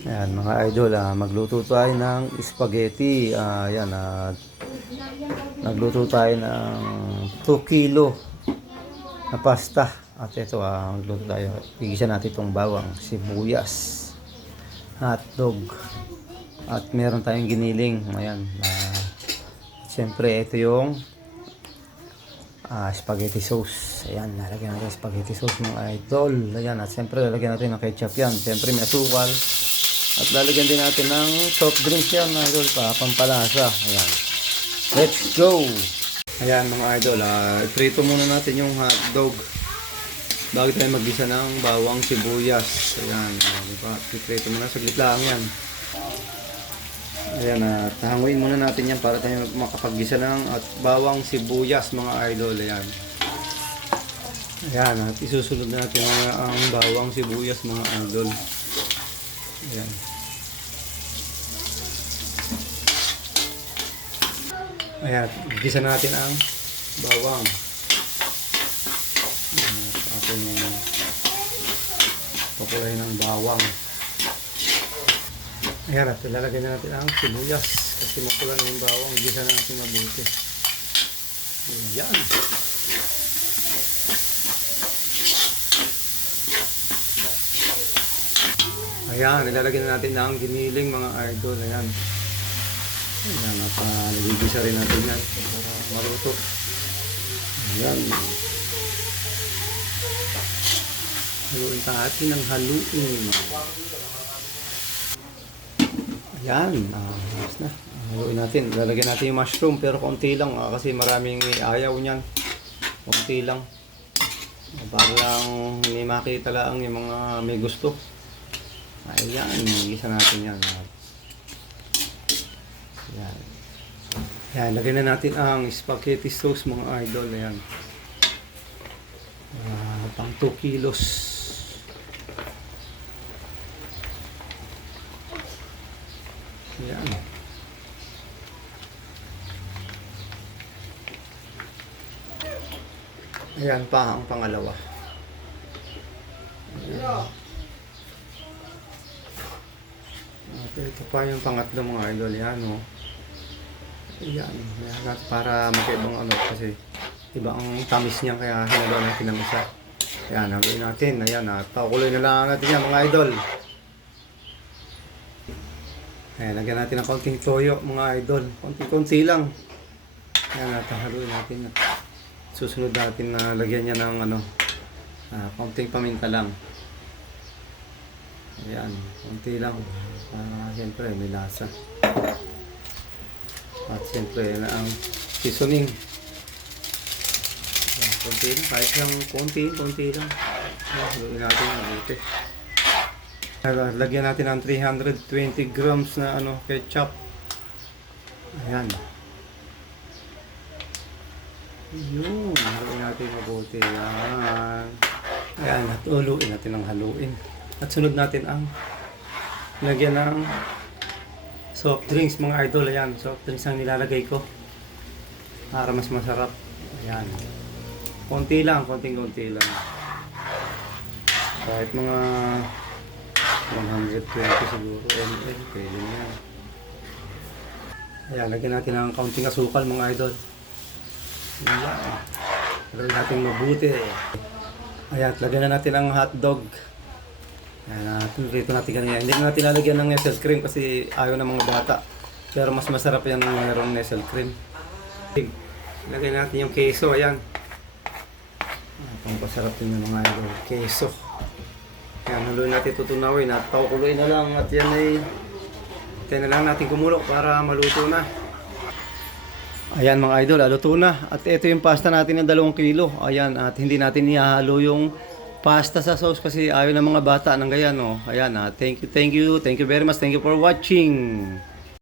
Ayan mga idol, magluto tayo ng spaghetti. Ayan, nagluto tayo ng 2 kilo na pasta. At ito, magluto tayo. Igisa natin itong bawang, sibuyas, hotdog. At meron tayong giniling. Ayan. Siyempre, ito yung spaghetti sauce. Ayan, lalagyan natin spaghetti sauce mga idol. Ayan, at siyempre lalagyan natin ng ketchup yan. Siyempre may asukal. At lalagyan din natin ng soft drinks yan mga idol pa, pampalasa. Ayan. Let's go! Ayan mga idol, prito muna natin yung hotdog bago tayo maggisa ng bawang sibuyas. Ayan, diba? Prito muna, saglit lang yan. Ayan, hanguin muna natin yan para tayo makapaggisa ng at bawang sibuyas mga idol. Ayan. Ayan, at isusunod natin ang bawang sibuyas mga idol. Ayan. Ayan, gisa natin ang bawang. Atin yung pakulay ng bawang. Ayan, at ilalagay na natin ang sibuyas kasi makula na yung bawang. Gisa natin mabuti. Ayan. Ayan, ilalagay na natin ang giniling mga idol. Ayan. Ayan, at nagigisa rin natin yan para maluto. Ayan. Haluin natin ang haluin. Ayan, ayos na. Haluin natin. Lalagyan natin yung mushroom pero konti lang kasi maraming ayaw niyan. Konti lang. Para lang hindi makita lang yung mga may gusto. Ayan, gisa natin yan. Ayan. Ayan, lagyan na natin ang spaghetti sauce mga idol. Ayan. Pang 2 kilos. Ayan. Ayan pa ang pangalawa. Ayan. At ito pa yung pangatlo mga idol. Yan o. Ayan. Para makaibang ano kasi iba ang tamis niya kaya hinagawa natin ng isa. Ayan, haluin natin. Ayan, pakuloy na lang natin yan mga idol. Ayan, lagyan natin ng konting toyo mga idol. Konti-konti lang. Ayan, haluin natin. Susunod natin na lagyan niya ng ano, konting paminta lang. Ayan, konti lang. Siyempre may lasa. At siyempre na ang seasoning. Ayan, konti lang. Kahit lang konti lang. Haluin natin mabuti. Lagyan natin ng 320 grams na ano, ketchup. Ayan. Yun, haluin natin mabuti. Ayan. Ayan, at haluin natin ang haluin. At sunod natin ang lagyan ng soft drinks mga idol. Ayan, soft drinks ang nilalagay ko para mas masarap. Ayan. Konti lang, konting-konti lang. Kahit mga 120 siguro ml, pwede na yan. Ayan, lagyan natin ng kaunting asukal mga idol. Ayan. Lagyan natin mabuti. Ayan, lagyan na natin ang hotdog. Ayan, rito natin kanina. Hindi na natin lalagyan ng Nestle cream kasi ayaw ng mga bata. Pero mas masarap yan ng mayroong Nestle cream. Lagyan natin yung queso. Ayan. Pampasarap din yung mga idol. Queso. Ayan, haluin natin tutunawin at pakukuloy na lang. At yan ay tayo na lang natin kumulo para maluto na. Ayan mga idol, luto na. At ito yung pasta natin ng 2 kilo. Ayan, at hindi natin ihahalo yung pasta sa sauce kasi ayaw ng mga bata ng ganyan, no. Ayan, thank you very much. Thank you for watching.